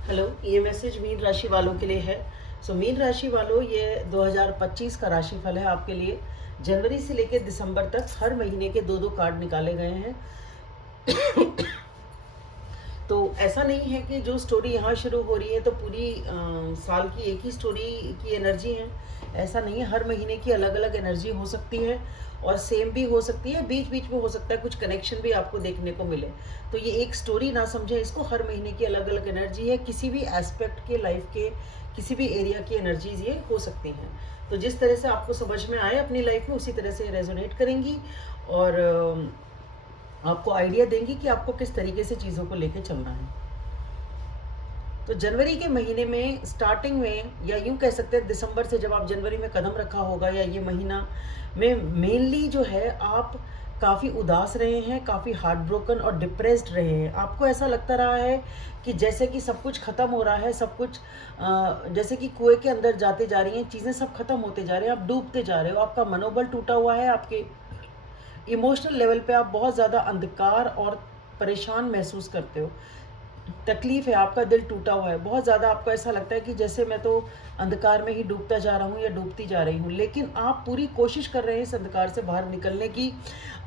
Hello, ये message mean राशि वालों के लिए है। मीन राशि वालों, ये 2025 का राशिफल है आपके लिए। जनवरी से लेकर दिसंबर तक हर महीने के दो दो कार्ड निकाले गए हैं। तो ऐसा नहीं है कि जो स्टोरी यहाँ शुरू हो रही है तो पूरी साल की एक ही स्टोरी की एनर्जी है। ऐसा नहीं है, हर महीने की अलग अलग एनर्जी हो सकती है और सेम भी हो सकती है, बीच बीच में हो सकता है कुछ कनेक्शन भी आपको देखने को मिले। तो ये एक स्टोरी ना समझे इसको, हर महीने की अलग अलग एनर्जी है, किसी भी एस्पेक्ट के लाइफ के किसी भी एरिया की एनर्जीज ये हो सकती हैं। तो जिस तरह से आपको समझ में आए अपनी लाइफ में उसी तरह से रेजोनेट करेंगी और आपको आइडिया देंगी कि आपको किस तरीके से चीज़ों को लेके चलना है। तो जनवरी के महीने में स्टार्टिंग में, या यूं कह सकते हैं दिसंबर से जब आप जनवरी में कदम रखा होगा, या ये महीना में मेनली जो है आप काफ़ी उदास रहे हैं, काफ़ी हार्ट ब्रोकन और डिप्रेस्ड रहे हैं। आपको ऐसा लगता रहा है कि जैसे कि सब कुछ ख़त्म हो रहा है, सब कुछ जैसे कि कुएं के अंदर जाते जा रही हैं चीज़ें, सब खत्म होते जा रहे हैं, आप डूबते जा रहे हो, आपका मनोबल टूटा हुआ है, आपके इमोशनल लेवल पे आप बहुत ज़्यादा अंधकार और परेशान महसूस करते हो। तकलीफ है, आपका दिल टूटा हुआ है बहुत ज़्यादा। आपको ऐसा लगता है कि जैसे मैं तो अंधकार में ही डूबता जा रहा हूँ या डूबती जा रही हूँ, लेकिन आप पूरी कोशिश कर रहे हैं इस अंधकार से बाहर निकलने की।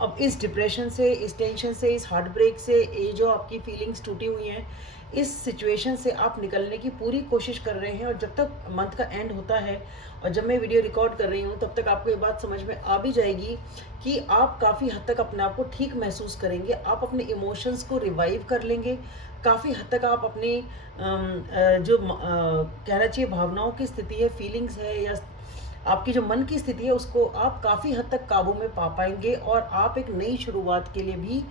अब इस डिप्रेशन से, इस टेंशन से, इस हार्ट ब्रेक से, ये जो आपकी फीलिंग्स टूटी हुई हैं, इस सिचुएशन से आप निकलने की पूरी कोशिश कर रहे हैं। और जब तक मंथ का एंड होता है और जब मैं वीडियो रिकॉर्ड कर रही हूँ तब तक आपको ये बात समझ में आ भी जाएगी कि आप काफ़ी हद तक अपने आप को ठीक महसूस करेंगे, आप अपने इमोशंस को रिवाइव कर लेंगे। काफ़ी हद तक आप अपनी जो कहना चाहिए भावनाओं की स्थिति है, फीलिंग्स है, या आपकी जो मन की स्थिति है, उसको आप काफ़ी हद तक काबू में पा पाएंगे और आप एक नई शुरुआत के लिए भी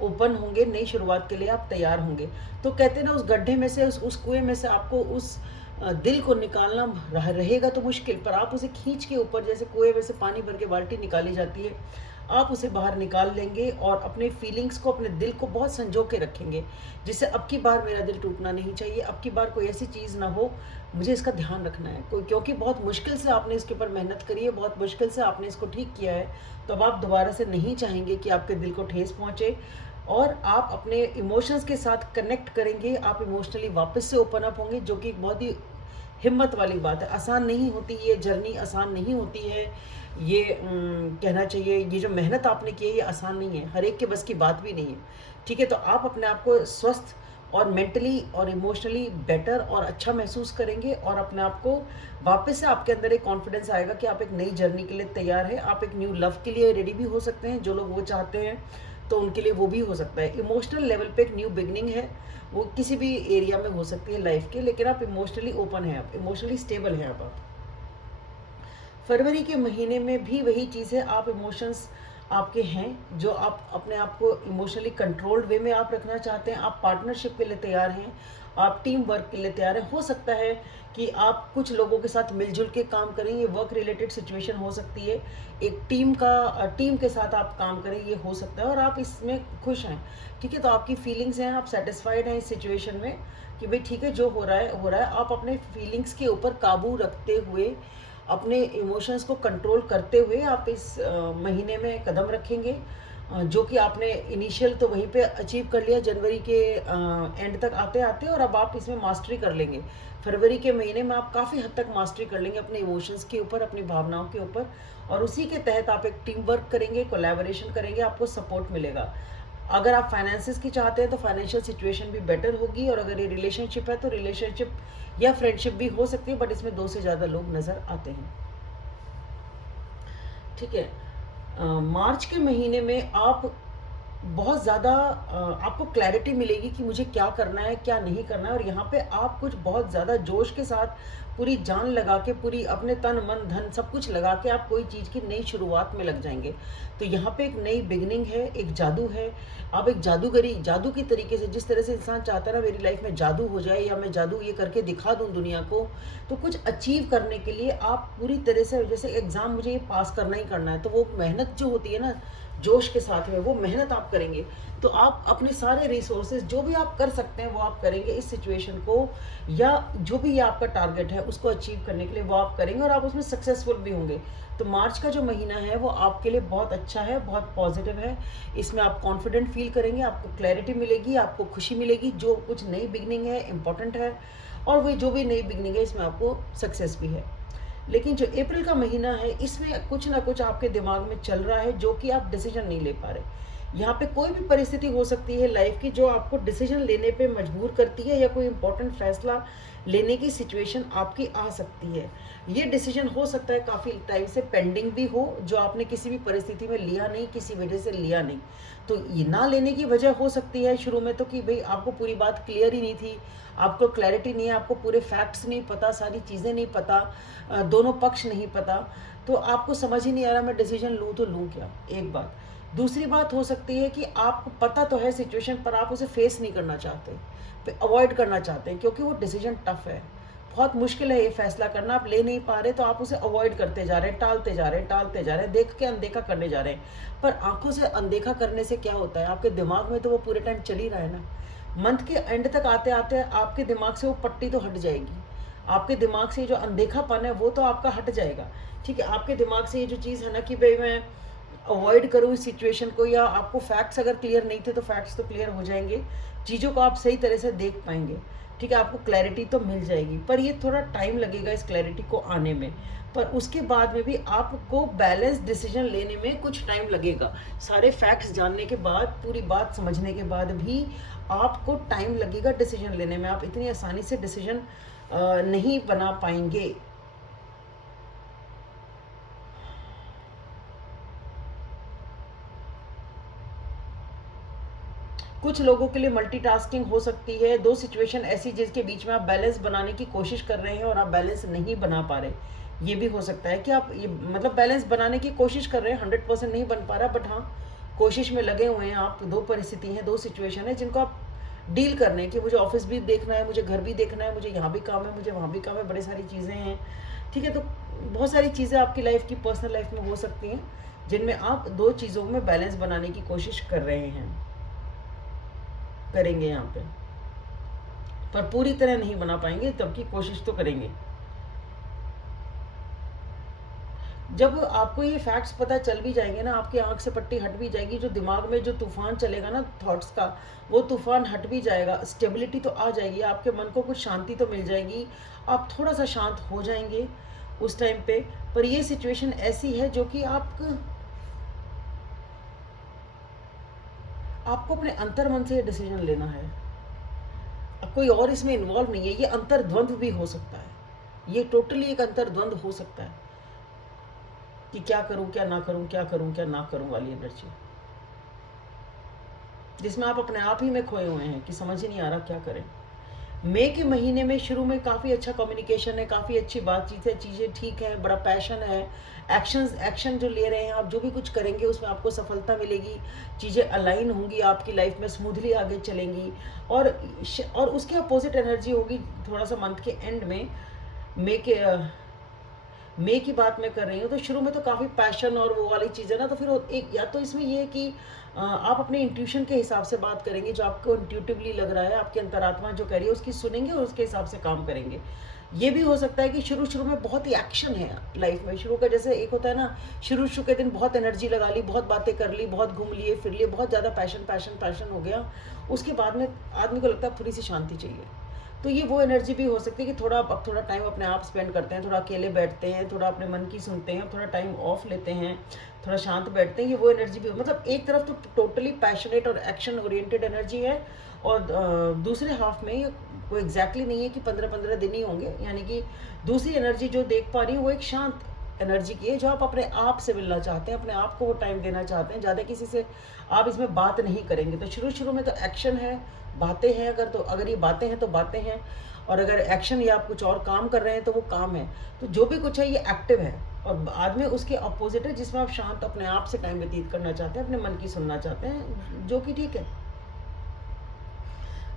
ओपन होंगे, नई शुरुआत के लिए आप तैयार होंगे। तो कहते हैं ना, उस गड्ढे में से, उस कुएं में से आपको उस दिल को निकालना रहेगा तो मुश्किल, पर आप उसे खींच के ऊपर, जैसे कुएं में से पानी भर के बाल्टी निकाली जाती है, आप उसे बाहर निकाल लेंगे और अपने फीलिंग्स को, अपने दिल को बहुत संजो के रखेंगे, जिससे अब की बार मेरा दिल टूटना नहीं चाहिए, अब की बार कोई ऐसी चीज़ ना हो, मुझे इसका ध्यान रखना है कोई, क्योंकि बहुत मुश्किल से आपने इसके ऊपर मेहनत करी है, बहुत मुश्किल से आपने इसको ठीक किया है। तो अब आप दोबारा से नहीं चाहेंगे कि आपके दिल को ठेस पहुँचे, और आप अपने इमोशंस के साथ कनेक्ट करेंगे, आप इमोशनली वापस से ओपन अप होंगे, जो कि बहुत ही हिम्मत वाली बात है। आसान नहीं होती ये जर्नी, आसान नहीं होती है ये, कहना चाहिए ये जो मेहनत आपने की है ये आसान नहीं है, हर एक के बस की बात भी नहीं है। ठीक है, तो आप अपने आप को स्वस्थ और मेंटली और इमोशनली बेटर और अच्छा महसूस करेंगे, और अपने आप को वापस से आपके अंदर एक कॉन्फिडेंस आएगा कि आप एक नई जर्नी के लिए तैयार हैं, आप एक न्यू लव के लिए रेडी भी हो सकते हैं। जो लोग वो चाहते हैं तो उनके लिए वो भी हो सकता है। इमोशनल लेवल पे एक न्यू बिगनिंग है, वो किसी भी एरिया में हो सकती है लाइफ के, लेकिन आप इमोशनली ओपन हैं, आप इमोशनली स्टेबल हैं। अब आप फरवरी के महीने में भी वही चीज़ है, आप इमोशंस आपके हैं जो आप अपने आप को इमोशनली कंट्रोल्ड वे में आप रखना चाहते हैं। आप पार्टनरशिप के लिए तैयार हैं, आप टीम वर्क के लिए तैयार हैं। हो सकता है कि आप कुछ लोगों के साथ मिलजुल के काम करें, ये वर्क रिलेटेड सिचुएशन हो सकती है। एक टीम के साथ आप काम करें, ये हो सकता है, और आप इसमें खुश हैं। ठीक है, तो आपकी फीलिंग्स हैं, आप सेटिस्फाइड हैं इस सिचुएशन में कि भाई ठीक है, जो हो रहा है हो रहा है। आप अपने फीलिंग्स के ऊपर काबू रखते हुए, अपने इमोशंस को कंट्रोल करते हुए आप इस महीने में कदम रखेंगे, जो कि आपने इनिशियल तो वहीं पे अचीव कर लिया जनवरी के एंड तक आते आते, और अब आप इसमें मास्टरी कर लेंगे। फरवरी के महीने में आप काफ़ी हद तक मास्टरी कर लेंगे अपने इमोशंस के ऊपर, अपनी भावनाओं के ऊपर, और उसी के तहत आप एक टीम वर्क करेंगे, कोलैबोरेशन करेंगे, आपको सपोर्ट मिलेगा। अगर आप फाइनेंसिस की चाहते हैं तो फाइनेंशियल सिचुएशन भी बेटर होगी, और अगर ये रिलेशनशिप है तो रिलेशनशिप या फ्रेंडशिप भी हो सकती है, बट इसमें 2 से ज़्यादा लोग नज़र आते हैं। ठीक है, मार्च के महीने में आप बहुत ज़्यादा आपको क्लैरिटी मिलेगी कि मुझे क्या करना है, क्या नहीं करना है, और यहाँ पे आप कुछ बहुत ज़्यादा जोश के साथ, पूरी जान लगा के, पूरी अपने तन मन धन सब कुछ लगा के आप कोई चीज़ की नई शुरुआत में लग जाएंगे। तो यहाँ पे एक नई बिगनिंग है, एक जादू है। आप एक जादू की तरीके से, जिस तरह से इंसान चाहता है ना मेरी लाइफ में जादू हो जाए, या मैं जादू ये करके दिखा दूँ दुनिया को, तो कुछ अचीव करने के लिए आप पूरी तरह से, जैसे एग्ज़ाम मुझे ये पास करना ही करना है, तो वो मेहनत जो होती है ना, जोश के साथ में वो मेहनत आप करेंगे, तो आप अपने सारे रिसोर्सेज जो भी आप कर सकते हैं वो आप करेंगे इस सिचुएशन को, या जो भी ये आपका टारगेट है उसको अचीव करने के लिए वो आप करेंगे और आप उसमें सक्सेसफुल भी होंगे। तो मार्च का जो महीना है वो आपके लिए बहुत अच्छा है, बहुत पॉजिटिव है। इसमें आप कॉन्फिडेंट फील करेंगे, आपको क्लैरिटी मिलेगी, आपको खुशी मिलेगी, जो कुछ नई बिगनिंग है इम्पॉर्टेंट है, और वही जो भी नई बिगनिंग है इसमें आपको सक्सेस भी है। लेकिन जो अप्रैल का महीना है इसमें कुछ ना कुछ आपके दिमाग में चल रहा है जो कि आप डिसीजन नहीं ले पा रहे। यहाँ पे कोई भी परिस्थिति हो सकती है लाइफ की जो आपको डिसीजन लेने पे मजबूर करती है, या कोई इंपॉर्टेंट फैसला लेने की सिचुएशन आपकी आ सकती है। ये डिसीजन हो सकता है काफ़ी टाइम से पेंडिंग भी हो, जो आपने किसी भी परिस्थिति में लिया नहीं, किसी वजह से लिया नहीं। तो ये ना लेने की वजह हो सकती है शुरू में तो कि भाई आपको पूरी बात क्लियर ही नहीं थी, आपको क्लैरिटी नहीं है, आपको पूरे फैक्ट्स नहीं पता, सारी चीज़ें नहीं पता, दोनों पक्ष नहीं पता, तो आपको समझ ही नहीं आ रहा मैं डिसीजन लूँ तो लूँ क्या। एक बात। दूसरी बात हो सकती है कि आपको पता तो है सिचुएशन, पर आप उसे फेस नहीं करना चाहते, अवॉइड करना चाहते हैं, क्योंकि वो डिसीजन टफ है, बहुत मुश्किल है ये फैसला करना, आप ले नहीं पा रहे, तो आप उसे अवॉइड करते जा रहे हैं, टालते जा रहे हैं, टालते जा रहे हैं, देख के अनदेखा करने जा रहे हैं। पर आंखों से अनदेखा करने से क्या होता है, आपके दिमाग में तो वो पूरे टाइम चल ही रहा है ना। मंथ के एंड तक आते आते आपके दिमाग से वो पट्टी तो हट जाएगी, आपके दिमाग से जो अनदेखापन है वो तो आपका हट जाएगा। ठीक है, आपके दिमाग से ये जो चीज़ है ना कि भाई मैं अवॉइड करूँ इस सिचुएशन को, या आपको फैक्ट्स अगर क्लियर नहीं थे तो फैक्ट्स तो क्लियर हो जाएंगे, चीज़ों को आप सही तरह से देख पाएंगे। ठीक है, आपको क्लैरिटी तो मिल जाएगी, पर ये थोड़ा टाइम लगेगा इस क्लैरिटी को आने में। पर उसके बाद में भी आपको बैलेंस डिसीजन लेने में कुछ टाइम लगेगा। सारे फैक्ट्स जानने के बाद, पूरी बात समझने के बाद भी आपको टाइम लगेगा डिसीजन लेने में। आप इतनी आसानी से डिसीजन नहीं बना पाएंगे। कुछ लोगों के लिए मल्टीटास्किंग हो सकती है, दो सिचुएशन ऐसी जिसके बीच में आप बैलेंस बनाने की कोशिश कर रहे हैं और आप बैलेंस नहीं बना पा रहे। ये भी हो सकता है कि आप ये मतलब बैलेंस बनाने की कोशिश कर रहे हैं, 100% नहीं बन पा रहा, बट हाँ कोशिश में लगे हुए हैं आप। दो परिस्थिति हैं, दो सिचुएशन है जिनको आप डील करने कि मुझे ऑफिस भी देखना है, मुझे घर भी देखना है, मुझे यहाँ भी काम है, मुझे वहाँ भी काम है, बड़ी सारी चीज़ें हैं। ठीक है, तो बहुत सारी चीज़ें आपकी लाइफ की, पर्सनल लाइफ में हो सकती हैं जिनमें आप दो चीज़ों में बैलेंस बनाने की कोशिश कर रहे हैं, करेंगे यहाँ पे, पर पूरी तरह नहीं बना पाएंगे, तब की कोशिश तो करेंगे। जब आपको ये फैक्ट्स पता चल भी जाएंगे ना, आपकी आंख से पट्टी हट भी जाएगी, जो दिमाग में जो तूफान चलेगा ना थॉट्स का, वो तूफान हट भी जाएगा, स्टेबिलिटी तो आ जाएगी, आपके मन को कुछ शांति तो मिल जाएगी, आप थोड़ा सा शांत हो जाएंगे उस टाइम पे। पर ये सिचुएशन ऐसी है जो कि आपको अपने अंतर्मन से ये डिसीजन लेना है, कोई और इसमें इन्वॉल्व नहीं है। ये अंतर्द्वंद भी हो सकता है, ये टोटली एक अंतर्द्वंद हो सकता है कि क्या करूं क्या ना करूं, क्या करूं क्या ना करूं वाली एनर्जी, जिसमें आप अपने आप ही में खोए हुए हैं कि समझ ही नहीं आ रहा क्या करें। मई के महीने में शुरू में काफ़ी अच्छा कम्युनिकेशन है, काफ़ी अच्छी बातचीत है, चीज़ें ठीक है, बड़ा पैशन है, एक्शन जो ले रहे हैं आप, जो भी कुछ करेंगे उसमें आपको सफलता मिलेगी, चीज़ें अलाइन होंगी आपकी लाइफ में, स्मूथली आगे चलेंगी। और उसके अपोजिट एनर्जी होगी थोड़ा सा मंथ के एंड में। मई की बात मैं कर रही हूँ, तो शुरू में तो काफ़ी पैशन और वो वाली चीज़ है ना, तो फिर एक या तो इसमें ये है कि आप अपने इंट्यूशन के हिसाब से बात करेंगे, जो आपको इंट्यूटिवली लग रहा है, आपकी अंतरात्मा जो कह रही है उसकी सुनेंगे और उसके हिसाब से काम करेंगे। ये भी हो सकता है कि शुरू में बहुत ही एक्शन है लाइफ में, शुरू का जैसे एक होता है ना, शुरू के दिन बहुत एनर्जी लगा ली, बहुत बातें कर ली, बहुत घूम लिए फिर लिए, बहुत ज़्यादा पैशन हो गया, उसके बाद में आदमी को लगता है थोड़ी सी शांति चाहिए। तो ये वो एनर्जी भी हो सकती है कि थोड़ा टाइम अपने आप स्पेंड करते हैं, थोड़ा अकेले बैठते हैं, थोड़ा अपने मन की सुनते हैं, थोड़ा टाइम ऑफ लेते हैं, थोड़ा शांत बैठते हैं। ये वो एनर्जी भी मतलब एक तरफ तो टोटली पैशनेट और एक्शन ओरिएंटेड एनर्जी है, और दूसरे हाफ में वो एग्जैक्टली नहीं है कि 15-15 दिन ही होंगे, यानी कि दूसरी एनर्जी जो देख पा रही हूँ वो एक शांत एनर्जी की है, जो आप अपने आप से मिलना चाहते हैं, अपने आप को वो टाइम देना चाहते हैं, ज़्यादा किसी से आप इसमें बात नहीं करेंगे। तो शुरू में तो एक्शन है, बातें हैं, अगर ये बातें हैं तो बातें हैं, और अगर एक्शन या आप कुछ और काम कर रहे हैं तो वो काम है। तो जो भी कुछ है ये एक्टिव है, और बाद में उसके अपोजिट है जिसमें आप शांत अपने आप से टाइम व्यतीत करना चाहते हैं, अपने मन की सुनना चाहते हैं, जो कि ठीक है।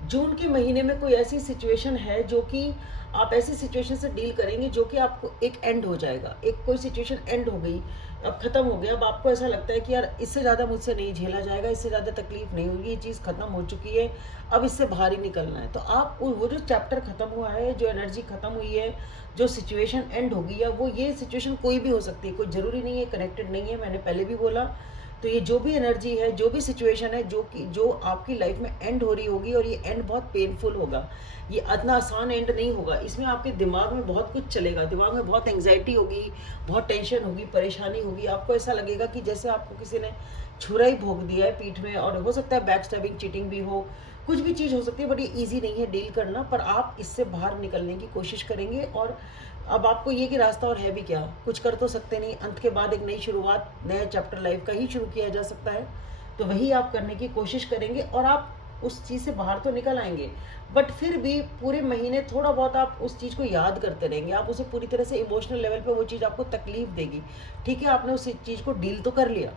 जून के महीने में कोई ऐसी सिचुएशन है जो कि आप ऐसी सिचुएशन से डील करेंगे जो कि आपको एक एंड हो जाएगा, एक कोई सिचुएशन एंड हो गई, अब खत्म हो गया, अब आपको ऐसा लगता है कि यार इससे ज़्यादा मुझसे नहीं झेला जाएगा, इससे ज़्यादा तकलीफ नहीं होगी, ये चीज़ खत्म हो चुकी है, अब इससे बाहर ही निकलना है। तो आप वो जो चैप्टर खत्म हुआ है, जो एनर्जी खत्म हुई है, जो सिचुएशन एंड होगी, या वो ये सिचुएशन कोई भी हो सकती है, कोई ज़रूरी नहीं है, कनेक्टेड नहीं है, मैंने पहले भी बोला। तो ये जो भी एनर्जी है, जो भी सिचुएशन है, जो आपकी लाइफ में एंड हो रही होगी, और ये एंड बहुत पेनफुल होगा, ये इतना आसान एंड नहीं होगा, इसमें आपके दिमाग में बहुत कुछ चलेगा, दिमाग में बहुत एंग्जाइटी होगी, बहुत टेंशन होगी, परेशानी होगी, आपको ऐसा लगेगा कि जैसे आपको किसी ने छुरा ही भोंक दिया है पीठ में, और हो सकता है बैक स्टैबिंग, चीटिंग भी हो, कुछ भी चीज़ हो सकती है, बट ये ईजी नहीं है डील करना, पर आप इससे बाहर निकलने की कोशिश करेंगे। और अब आपको ये कि रास्ता और है भी क्या, कुछ कर तो सकते नहीं, अंत के बाद एक नई शुरुआत, नया चैप्टर लाइफ का ही शुरू किया जा सकता है, तो वही आप करने की कोशिश करेंगे, और आप उस चीज़ से बाहर तो निकल आएंगे। बट फिर भी पूरे महीने थोड़ा बहुत आप उस चीज़ को याद करते रहेंगे, आप उसे पूरी तरह से इमोशनल लेवल पे वो चीज़ आपको तकलीफ देगी। ठीक है, आपने उस चीज़ को डील तो कर लिया,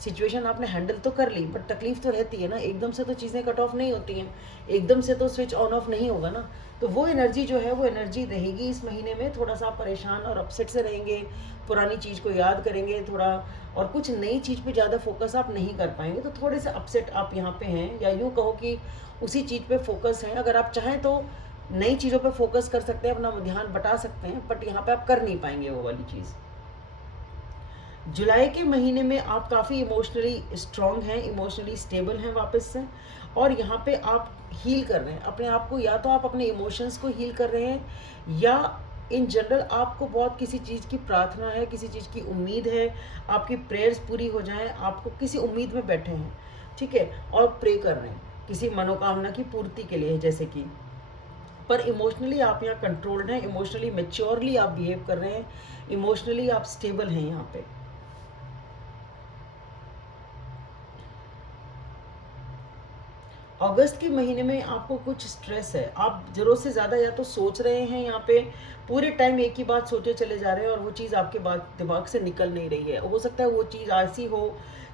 सिचुएशन आपने हैंडल तो कर ली, बट तकलीफ तो रहती है ना, एकदम से तो चीज़ें कट ऑफ नहीं होती हैं, एकदम से तो स्विच ऑन ऑफ नहीं होगा ना। तो वो एनर्जी जो है, वो एनर्जी रहेगी इस महीने में, थोड़ा सा परेशान और अपसेट से रहेंगे, पुरानी चीज़ को याद करेंगे थोड़ा, और कुछ नई चीज़ पे ज़्यादा फोकस आप नहीं कर पाएंगे, तो थोड़े से अपसेट आप यहाँ पे हैं, या यूँ कहो कि उसी चीज़ पे फोकस है। अगर आप चाहें तो नई चीज़ों पे फोकस कर सकते हैं, अपना ध्यान बटा सकते हैं, बट यहाँ पे आप कर नहीं पाएंगे वो वाली चीज़। जुलाई के महीने में आप काफ़ी इमोशनली स्ट्रांग हैं, इमोशनली स्टेबल हैं वापस से, और यहाँ पे आप हील कर रहे हैं अपने आप को, या तो आप अपने इमोशंस को हील कर रहे हैं, या इन जनरल आपको बहुत किसी चीज़ की प्रार्थना है, किसी चीज़ की उम्मीद है, आपकी प्रेयर्स पूरी हो जाएं, आपको किसी उम्मीद में बैठे हैं, ठीक है, और प्रे कर रहे हैं किसी मनोकामना की पूर्ति के लिए, जैसे कि, पर इमोशनली आप यहाँ कंट्रोल्ड हैं, इमोशनली मेच्योरली आप बिहेव कर रहे हैं, इमोशनली आप स्टेबल हैं यहाँ पे। अगस्त के महीने में आपको कुछ स्ट्रेस है, आप ज़रूरत से ज़्यादा या तो सोच रहे हैं, यहाँ पे पूरे टाइम एक ही बात सोचे चले जा रहे हैं, और वो चीज़ आपके दिमाग से निकल नहीं रही है। हो सकता है वो चीज़ ऐसी हो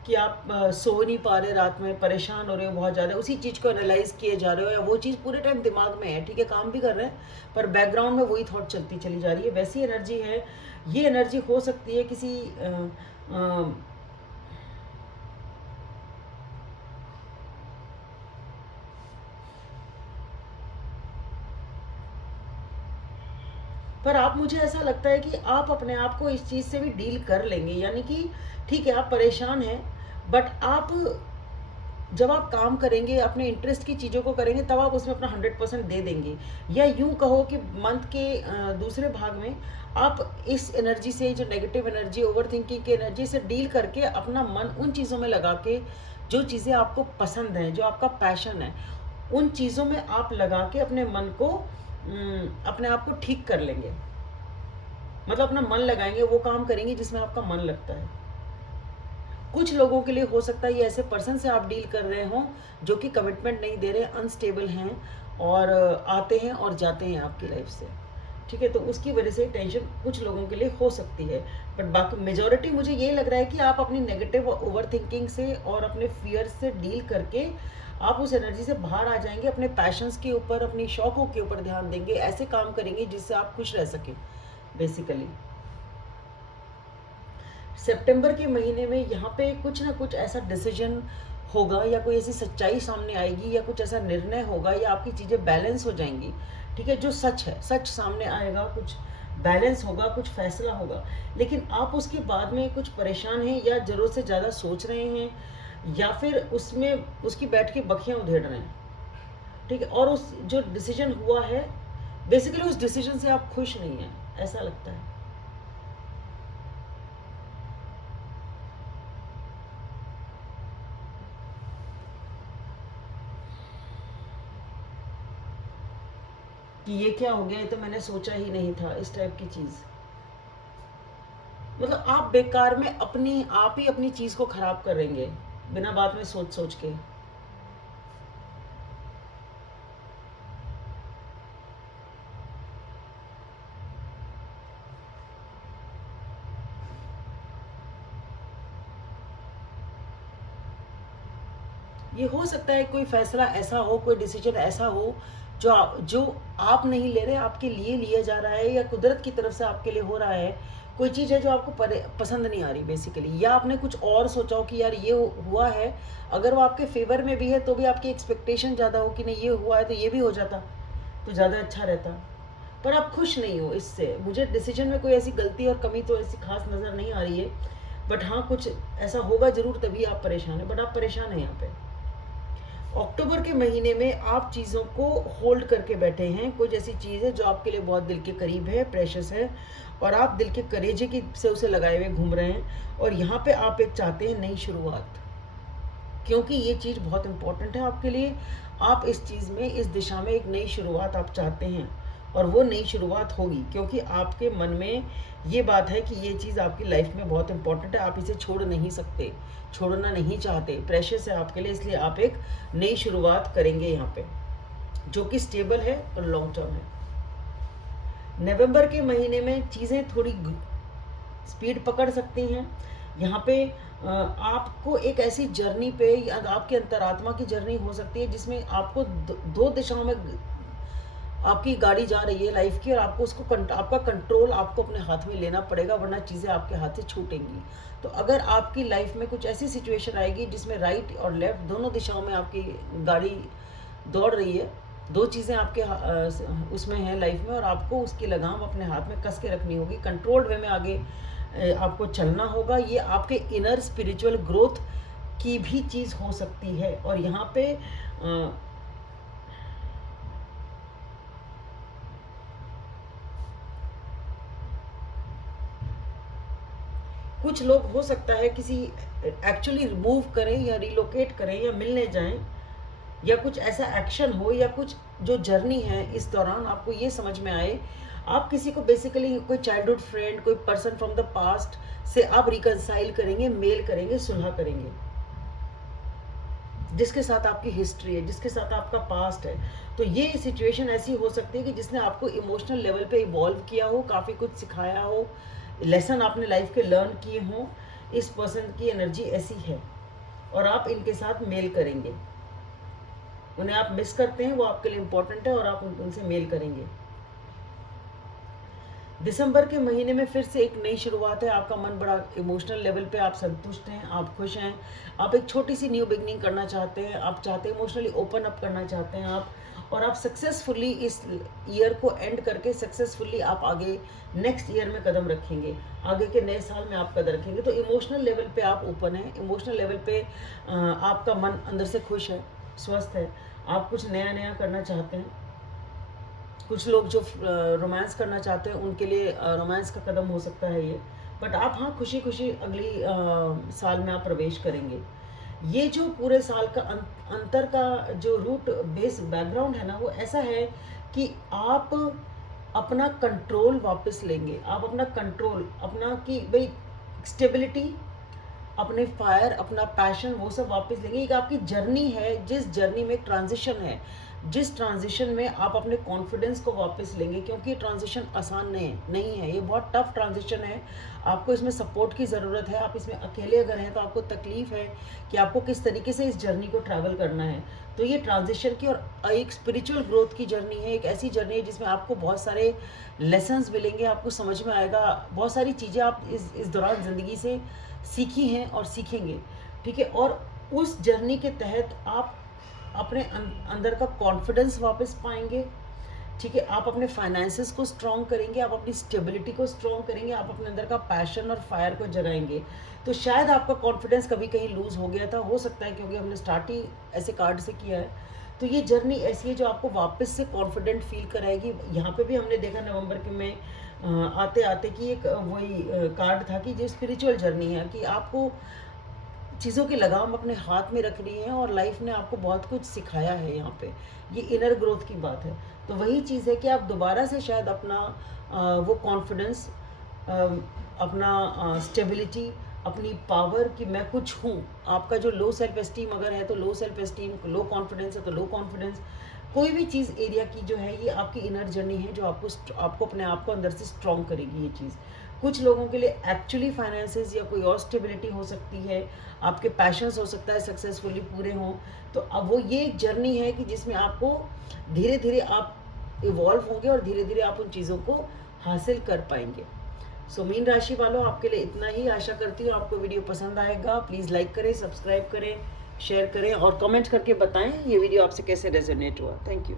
कि आप सो नहीं पा रहे, रात में परेशान हो रहे हो बहुत ज़्यादा, उसी चीज़ को एनालाइज किए जा रहे हो, या वो चीज़ पूरे टाइम दिमाग में है, ठीक है, काम भी कर रहे हैं, पर बैकग्राउंड में वही थॉट चलती चली जा रही है, वैसी एनर्जी है। ये एनर्जी हो सकती है किसी पर आप, मुझे ऐसा लगता है कि आप अपने आप को इस चीज़ से भी डील कर लेंगे, यानी कि ठीक है आप परेशान हैं, बट आप जब आप काम करेंगे, अपने इंटरेस्ट की चीज़ों को करेंगे, तब आप उसमें अपना 100% दे देंगे। या यूँ कहो कि मंथ के दूसरे भाग में आप इस एनर्जी से, जो नेगेटिव एनर्जी, ओवर थिंकिंग की एनर्जी से डील करके अपना मन उन चीज़ों में लगा के, जो चीज़ें आपको पसंद हैं, जो आपका पैशन है, उन चीज़ों में आप लगा के अपने मन को, अपने आप को ठीक कर लेंगे। मतलब अपना मन लगाएंगे, वो काम करेंगे जिसमें आपका मन लगता है। कुछ लोगों के लिए हो सकता है ये ऐसे पर्सन से आप डील कर रहे हो जो कि कमिटमेंट नहीं दे रहे, अनस्टेबल हैं, और आते हैं और जाते हैं आपकी लाइफ से, ठीक है, तो उसकी वजह से टेंशन कुछ लोगों के लिए हो सकती है। बट बाकी मेजोरिटी मुझे ये लग रहा है कि आप अपनी नेगेटिव ओवर थिंकिंग से और अपने फियर से डील करके आप उस एनर्जी से बाहर आ जाएंगे, अपने पैशंस के ऊपर, अपनी शौकों के ऊपर ध्यान देंगे, ऐसे काम करेंगे जिससे आप खुश रह सकें बेसिकली। सितंबर के महीने में यहाँ पे कुछ ना कुछ ऐसा डिसीजन होगा, या कोई ऐसी सच्चाई सामने आएगी, या कुछ ऐसा निर्णय होगा, या आपकी चीज़ें बैलेंस हो जाएंगी, ठीक है, जो सच है, सच सामने आएगा, कुछ बैलेंस होगा, कुछ फैसला होगा। लेकिन आप उसके बाद में कुछ परेशान हैं, या ज़रूरत से ज़्यादा सोच रहे हैं, या फिर उसमें उसकी बैठ के बखियाँ उधेड़ रहे हैं, ठीक है, और उस जो डिसीजन हुआ है, बेसिकली उस डिसीजन से आप खुश नहीं हैं, ऐसा लगता है। कि ये क्या हो गया, ये तो मैंने सोचा ही नहीं था, इस टाइप की चीज़। मतलब आप बेकार में अपनी, आप ही अपनी चीज़ को खराब करेंगे बिना बात में सोच सोच के। ये हो सकता है कोई फैसला ऐसा हो, कोई डिसीजन ऐसा हो जो आप नहीं ले रहे, आपके लिए लिया जा रहा है, या कुदरत की तरफ से आपके लिए हो रहा है। कोई चीज़ है जो आपको पसंद नहीं आ रही बेसिकली, या आपने कुछ और सोचा हो कि यार ये हुआ है, अगर वो आपके फेवर में भी है तो भी आपकी एक्सपेक्टेशन ज़्यादा हो कि नहीं ये हुआ है तो ये भी हो जाता तो ज़्यादा अच्छा रहता, पर आप खुश नहीं हो इससे। मुझे डिसीजन में कोई ऐसी गलती और कमी तो ऐसी खास नज़र नहीं आ रही है, बट हाँ कुछ ऐसा होगा ज़रूर तभी आप परेशान हैं, बट आप परेशान हैं यहाँ पे। अक्टूबर के महीने में आप चीज़ों को होल्ड करके बैठे हैं, कुछ ऐसी चीज़ है जो आपके लिए बहुत दिल के करीब है, प्रेशियस है, और आप दिल के कलेजे की से उसे लगाए हुए घूम रहे हैं, और यहाँ पे आप एक चाहते हैं नई शुरुआत, क्योंकि ये चीज़ बहुत इंपॉर्टेंट है आपके लिए। आप इस चीज़ में, इस दिशा में एक नई शुरुआत आप चाहते हैं, और वो नई शुरुआत होगी क्योंकि आपके मन में ये बात है कि ये चीज़ आपकी लाइफ में बहुत इंपॉर्टेंट है, आप इसे छोड़ नहीं सकते, छोड़ना नहीं चाहते, प्रेशियस है आपके लिए, इसलिए आप एक नई शुरुआत करेंगे यहाँ पे, जो कि स्टेबल है और लॉन्ग टर्म है। नवंबर के महीने में चीज़ें थोड़ी स्पीड पकड़ सकती हैं। यहाँ पे आपको एक ऐसी जर्नी पे, या आपके अंतरात्मा की जर्नी हो सकती है जिसमें आपको दो दिशाओं में आपकी गाड़ी जा रही है लाइफ की, और आपको उसको आपका कंट्रोल आपको अपने हाथ में लेना पड़ेगा, वरना चीज़ें आपके हाथ से छूटेंगी। तो अगर आपकी लाइफ में कुछ ऐसी सिचुएशन आएगी जिसमें राइट और लेफ्ट दोनों दिशाओं में आपकी गाड़ी दौड़ रही है, दो चीज़ें आपके उसमें हैं लाइफ में, और आपको उसकी लगाम अपने हाथ में कस के रखनी होगी, कंट्रोल्ड वे में आगे आपको चलना होगा। ये आपके इनर स्पिरिचुअल ग्रोथ की भी चीज़ हो सकती है। और यहाँ पे कुछ लोग हो सकता है किसी एक्चुअली मूव करें या रिलोकेट करें या मिलने जाएं, या कुछ ऐसा एक्शन हो, या कुछ जो जर्नी है इस दौरान आपको ये समझ में आए, आप किसी को बेसिकली कोई चाइल्डहुड फ्रेंड, कोई पर्सन फ्रॉम द पास्ट से आप रिकंसाइल करेंगे, मेल करेंगे, सुलह करेंगे, जिसके साथ आपकी हिस्ट्री है, जिसके साथ आपका पास्ट है। तो ये सिचुएशन ऐसी हो सकती है कि जिसने आपको इमोशनल लेवल पे इवॉल्व किया हो, काफ़ी कुछ सिखाया हो, लेसन आपने लाइफ के लर्न किए हों। इस पर्सन की एनर्जी ऐसी है, और आप इनके साथ मेल करेंगे, उन्हें आप मिस करते हैं, वो आपके लिए इम्पोर्टेंट है, और आप उनसे मेल करेंगे। दिसंबर के महीने में फिर से एक नई शुरुआत है, आपका मन बड़ा इमोशनल लेवल पे, आप संतुष्ट हैं, आप खुश हैं, आप एक छोटी सी न्यू बिगनिंग करना चाहते हैं, आप चाहते हैं इमोशनली ओपन अप करना चाहते हैं आप, और आप सक्सेसफुली इस ईयर को एंड करके सक्सेसफुली आप आगे नेक्स्ट ईयर में कदम रखेंगे, आगे के नए साल में आप कदम रखेंगे। तो इमोशनल लेवल पे आप ओपन हैं, इमोशनल लेवल पे आपका मन अंदर से खुश है, स्वस्थ है, आप कुछ नया नया करना चाहते हैं। कुछ लोग जो रोमांस करना चाहते हैं उनके लिए रोमांस का कदम हो सकता है ये, बट आप हाँ खुशी खुशी अगली साल में आप प्रवेश करेंगे। ये जो पूरे साल का अंतर का जो रूट बेस बैकग्राउंड है ना, वो ऐसा है कि आप अपना कंट्रोल वापस लेंगे, आप अपना कंट्रोल, अपना कि भाई स्टेबिलिटी, अपने फायर, अपना पैशन, वो सब वापस लेंगे। एक आपकी जर्नी है, जिस जर्नी में एक ट्रांजिशन है, जिस ट्रांजिशन में आप अपने कॉन्फिडेंस को वापस लेंगे, क्योंकि ये ट्रांजिशन आसान नहीं है, ये बहुत टफ ट्रांजिशन है, आपको इसमें सपोर्ट की ज़रूरत है। आप इसमें अकेले अगर हैं तो आपको तकलीफ़ है कि आपको किस तरीके से इस जर्नी को ट्रैवल करना है। तो ये ट्रांजिशन की और एक स्पिरिचुअल ग्रोथ की जर्नी है, एक ऐसी जर्नी है जिसमें आपको बहुत सारे लेसन्स मिलेंगे, आपको समझ में आएगा, बहुत सारी चीज़ें आप इस दौरान ज़िंदगी से सीखी हैं और सीखेंगे, ठीक है। और उस जर्नी के तहत आप अपने अंदर का कॉन्फिडेंस वापस पाएंगे, ठीक है। आप अपने फाइनेंसेस को स्ट्रॉन्ग करेंगे, आप अपनी स्टेबिलिटी को स्ट्रॉन्ग करेंगे, आप अपने अंदर का पैशन और फायर को जगाएंगे। तो शायद आपका कॉन्फिडेंस कभी कहीं लूज़ हो गया था, हो सकता है क्योंकि हमने स्टार्ट ही ऐसे कार्ड से किया है। तो ये जर्नी ऐसी है जो आपको वापस से कॉन्फिडेंट फील कराएगी। यहाँ पे भी हमने देखा नवंबर के में आते आते कि एक वही कार्ड था कि जो स्पिरिचुअल जर्नी है, कि आपको चीज़ों की लगाम अपने हाथ में रखनी है, और लाइफ ने आपको बहुत कुछ सिखाया है। यहाँ पे ये इनर ग्रोथ की बात है। तो वही चीज़ है कि आप दोबारा से शायद अपना वो कॉन्फिडेंस, अपना स्टेबिलिटी, अपनी पावर कि मैं कुछ हूँ, आपका जो लो सेल्फ एस्टीम अगर है तो low self esteem, low confidence है तो लो कॉन्फिडेंस, कोई भी चीज़ एरिया की जो है, ये आपकी इनर जर्नी है जो आपको अपने आप को अंदर से स्ट्रॉन्ग करेगी ये चीज़। कुछ लोगों के लिए एक्चुअली फाइनेंसेस या कोई और स्टेबिलिटी हो सकती है, आपके पैशंस हो सकता है सक्सेसफुली पूरे हों। तो अब वो ये एक जर्नी है कि जिसमें आपको धीरे धीरे आप इवॉल्व होंगे और धीरे धीरे आप उन चीज़ों को हासिल कर पाएंगे। सो मीन राशि वालों, आपके लिए इतना ही। आशा करती हूँ आपको वीडियो पसंद आएगा। प्लीज़ लाइक करें, सब्सक्राइब करें, शेयर करें और कमेंट करके बताएं ये वीडियो आपसे कैसे रेजोनेट हुआ। Thank you.